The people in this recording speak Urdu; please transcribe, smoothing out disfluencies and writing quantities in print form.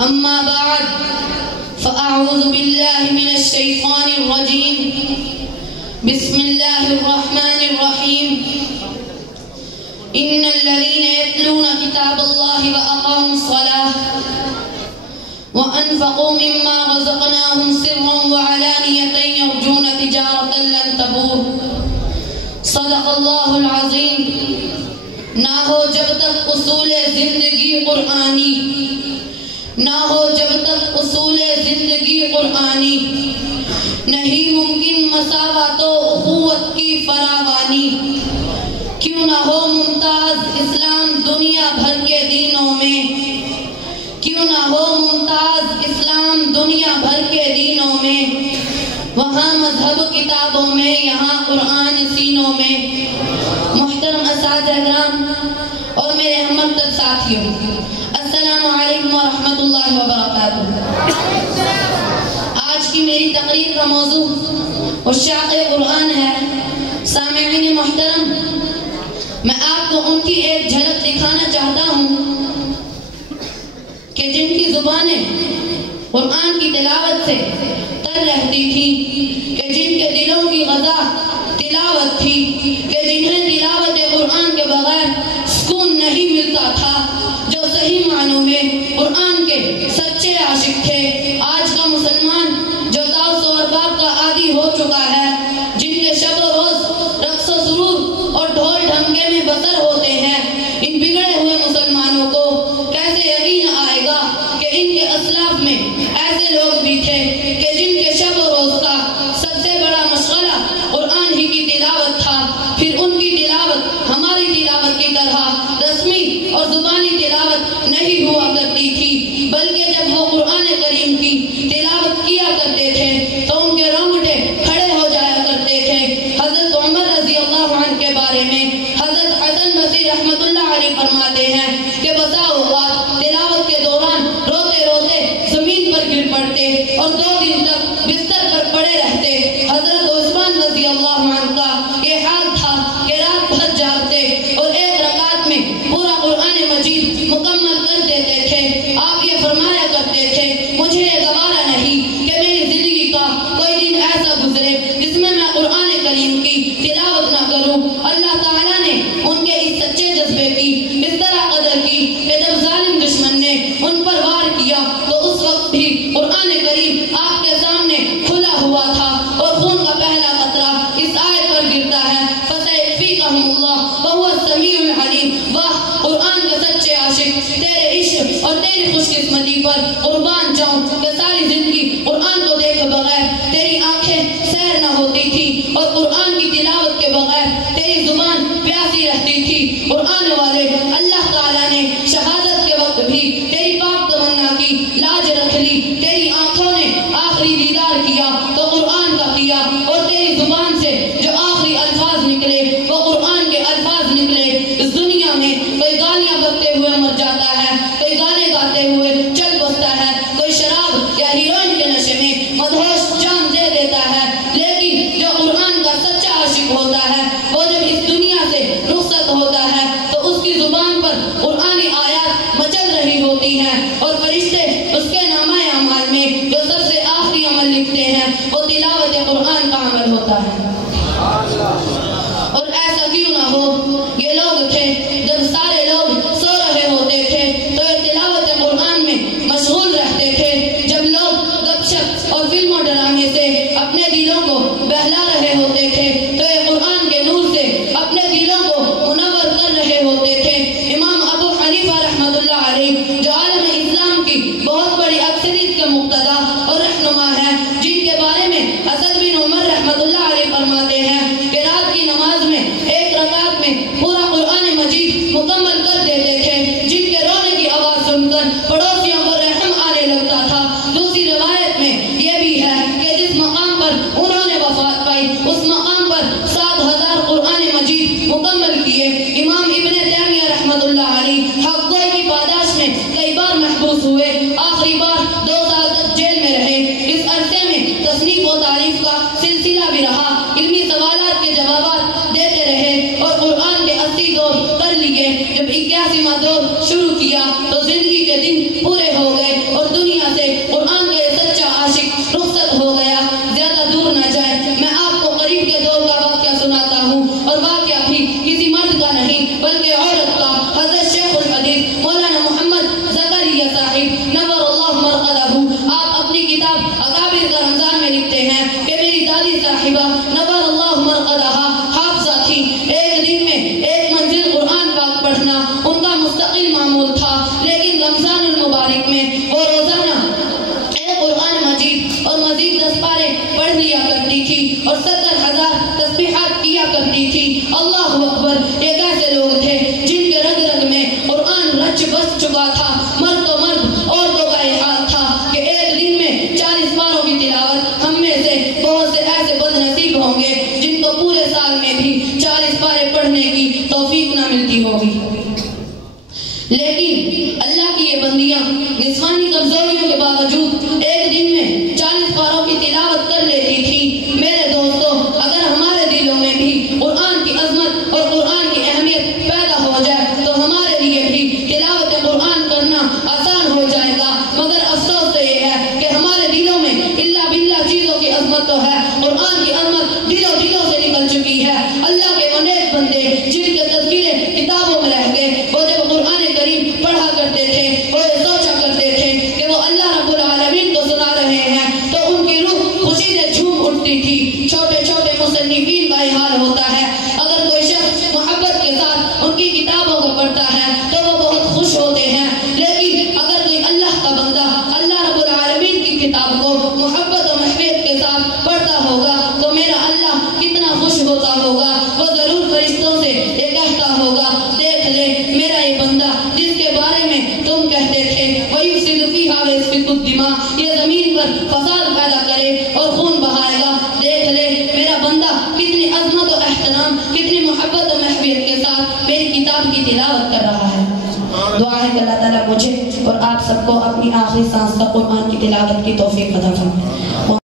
أما بعد فأعوذ بالله من الشيطان الرجيم بسم الله الرحمن الرحيم إن الذين يتلون كتاب الله وأقاموا الصلاة وأنفقوا مما رزقناهم سرا وعلانية يرجون تجارة لن تبور صدق اللہ العظیم۔ نہ ہو جب تک اصول زندگی قرآنی، نہ ہو جب تک اصول زندگی قرآنی، نہیں ممکن مساوات و اخوت کی فراوانی۔ کیوں نہ ہو ممتاز اسلام دنیا بھر کے دینوں میں، کیوں نہ ہو ممتاز اسلام دنیا بھر کے دینوں میں، وہاں مذہب کتابوں میں، یہاں قرآن سینوں میں۔ محترم اساتذہ کرام اور میرے ہمدرد ساتھیوں، السلام علیکم ورحمۃ اللہ وبرکاتہ۔ آج کی میری تقریر کا موضوع عشاق قرآن ہے۔ سامعین محترم، میں آپ کو ان کی ایک جھلک دکھانا چاہتا ہوں کہ جن کی زبانیں قرآن کی تلاوت سے تر رہتی تھی، کہ جن کے دلوں کی غذا تلاوت تھی، کہ جنہیں تلاوت قرآن کے بغیر سکون نہیں ملتا تھا، جو صحیح معنوں میں قرآن کے سچے عاشق تھے۔ آج کا مسلمان جو داؤ و ارباب کا عادی ہو چکا ہے، جن کے شب و روز رقص و سرور اور ڈھول ڈھمکے میں بسر ہوتے ہیں، ان بگڑے ہوئے مسلمانوں کو کیسے یقین آئے گا کہ ان کے اسلاف میں ایسے لوگ بھی تھے کہ جن کے شب و روز کا سب سے بڑا مشغلہ قرآن ہی کی تلاوت تھا۔ پھر ان کی تلاوت ہماری تلاوت کی طرح رسمی اور زبانی تلاوت نہیں ہوا کرتی تھی، بلکہ جب وہ قرآن کریم کی تلاوت کیا کرتے تھے تو ان کے رونگٹے کھڑے ہو جایا کرتے تھے۔ حضرت عمر رضی اللہ عنہ کے بارے میں حضرت حسن بصری رحمۃ اللہ علیہ فرماتے ہیں کہ بسا اوقات تلاوت کے دوران روتے روتے زمین پر گر پڑتے اور 2 دن تک بستر پر پڑے رہتے۔ حضرت عثمان رضی اللہ عنہ کا یہ حال تھا کہ رات بھر جاگتے اور ایک رکعت میں پورا قرآن مجید مکمل کر دیتے تھے۔ آپ یہ فرمایا کرتے تھے، مجھے یہ گوارا نہیں کہ میری زندگی کا کوئی دن ایسا گزرے جس میں میں قرآن کریم کی تلاوت نہ کروں۔ اللہ تعالیٰ نے ان کے اس سچے جذبے کی اس طرح قدر کی کہ جب ظالم دشمن نے ان پر وار کیا تو اس وقت بھی قرآن کریم آپ کے سامنے کھلا ہوا تھا اور خون کا پہلا قطرہ اس آیت پر گرتا ہے، فَسَيَكْفِيكَهُمُ اللَّهُ وَهُوَ السَّمِيعُ الْعَلِيمُ۔ واہ قرآن کے سچے عاشق، تیرے عشق اور تیری خوش قسمتی پر قربان جاؤں کہ ساری زندگی قرآن کو دیکھے بغیر تیری آنکھیں سیر نہ ہوتی تھی اور قرآن کی تلاوت کے بغیر تیری زبان پیاسی رہتی تھی۔ قرآن والے اللہ تعالیٰ نے شہادت کے وقت بھی تیری پاک تمنا کی لاج رکھ لی۔ تیری آنکھوں نے آخری دیدار کیا تو قرآن کا کیا، اور تیری زبان سے جو آخری الفاظ نکلے وہ قرآن کے الفاظ نکلے۔ اس دنیا میں کوئی گالیاں بکتے ہوئے مر جاتا ہے، کوئی گانے گاتے ہوئے چل بستا ہے، کوئی شراب یا ہیروئن کے نشے میں مدہوش جان دے دیتا ہے، لیکن جو قرآن کا سچا عاشق ہوتا ہے وہ جب اس دنیا سے رخصت ہوتا ہے تو اس کی زبان پر قرآنی آیات مچل رہی ہوتی ہیں، اور فرشتے اس کے نامہ اعمال میں جو سب سے آخری عمل لکھتے ہیں وہ تلاوت قرآن کا عمل ہوتا ہے۔ اور ایسا کیوں نہ ہو، یہ لوگ تھے جب سارے لوگ سو رہے ہوتے تھے تو یہ تلاوت قرآن میں مشغول رہتے تھے۔ جب لوگ گپ شپ اور فلم و ڈرامے سے اپنے دلوں کو بہلا رہے ہوتے تھے تو یہ قرآن کے نور سے اپنے دلوں کو منور کر رہے ہوتے تھے۔ امام ابو حنیفہ رحمۃ اللہ علیہ جو عالم اسلام کی بہت بڑی اکثریت کے مقتدا اور رہنما ہیں، جن کے بارے میں اسد بن عمر رحمۃ اللہ علیہ فرماتے ہیں کہ رات کی نماز میں ایک رکعت میں پورا قرآن مجید مکمل کر دیتے تھے، جن کے رونے کی آواز سن کر پڑوسیوں کو رحم آنے لگتا تھا۔ دوسری روایت میں یہ بھی ہے کہ جس مقام پر انہوں نے وفات پائی اس مقام پر 7000 قرآن مجید مکمل کیے۔ امام ابن تیمیہ رحمۃ اللہ علیہ حق گوئی کی پاداش میں کئی بار محبوس ہوئے، آخری بار 2 سال تک جیل میں رہے۔ اس عرصے میں تصنیف و تعریف کا سلسلہ بھی رہا، علمی سوالات کے جوابات دیتے رہے اور قرآن کے 80 دور کر لیے۔ جب 81واں دور شروع کیا تو زندگی مرد تو مرد عورتوں کا یہ حال تھا کہ ایک دن میں 40 پاروں کی تلاوت ہم میں سے بہت سے ایسے بد نصیب ہوں گے جن کو پورے سال میں بھی 40 پارے پڑھنے کی توفیق نہ ملتی ہوگی. لیکن اللہ کی یہ بندیاں نسوانی کمزوریوں کے باوجود ایک دن میں 40 پاروں کی تلاوت کر لیتی تھی. میرے دوستو، اگر ہمارے دلوں میں بھی قرآن کی عظمت اور قرآن کی اہمیت پیدا ہو جائے تو ہمارے لیے بھی تلاوت قرآن کرنا آسان ہو جائے گا. مگر افسوس تو یہ ہے کہ ہمارے دلوں میں الا باللہ چیزوں کی عظمت تو ہے، قرآن کی عظمت دلوں سے نکل چکی ہے. اللہ کے وہ نیک بندے جن کے تذکرے کتابوں میں رہ گئے، وہ جب قرآن کریم پڑھا کرتے تھے وہ یہ سوچا کرتے تھے کہ وہ اللہ رب العالمین کو سنا رہے ہیں تو ان کی روح خوشی سے جھوم اٹھتی تھی. چھوٹے چھوٹے مصنفین کا یہ حال ہوتا ہے، اگر کوئی شخص محبت کے ساتھ ان کی کتابوں کو پڑھتا ہے تو وہ بہت خوش ہوتے ہیں. لیکن اگر کوئی اللہ کا بندہ اللہ رب العالمین کی کتاب کو محبت و محبت کے ساتھ پڑھتا ہوگا تو میرا اللہ کتنا خوش ہوتا ہوگا. وہ ضرور فرشتوں سے یہ کہتا ہوگا، دیکھ لے میرا یہ بندہ جس کے بارے میں تم کہتے تھے وَيُفْسِدُ فِيهَا وَيَسْفِكُ الدِّمَاءَ، یہ زمین پر فساد پیدا کرے اور خون بہائے گا. دیکھ لے میرا بندہ کتنی عظمت و احترام، کتنی محبت و محبت کے ساتھ میری کتاب کی تلاوت کر رہا ہے. دعا ہے کہ اللہ تعالیٰ مجھے اور آپ سب کو اپنی آخری سانس تک قرآن کی تلاوت کی توفیق عطا فرمائے.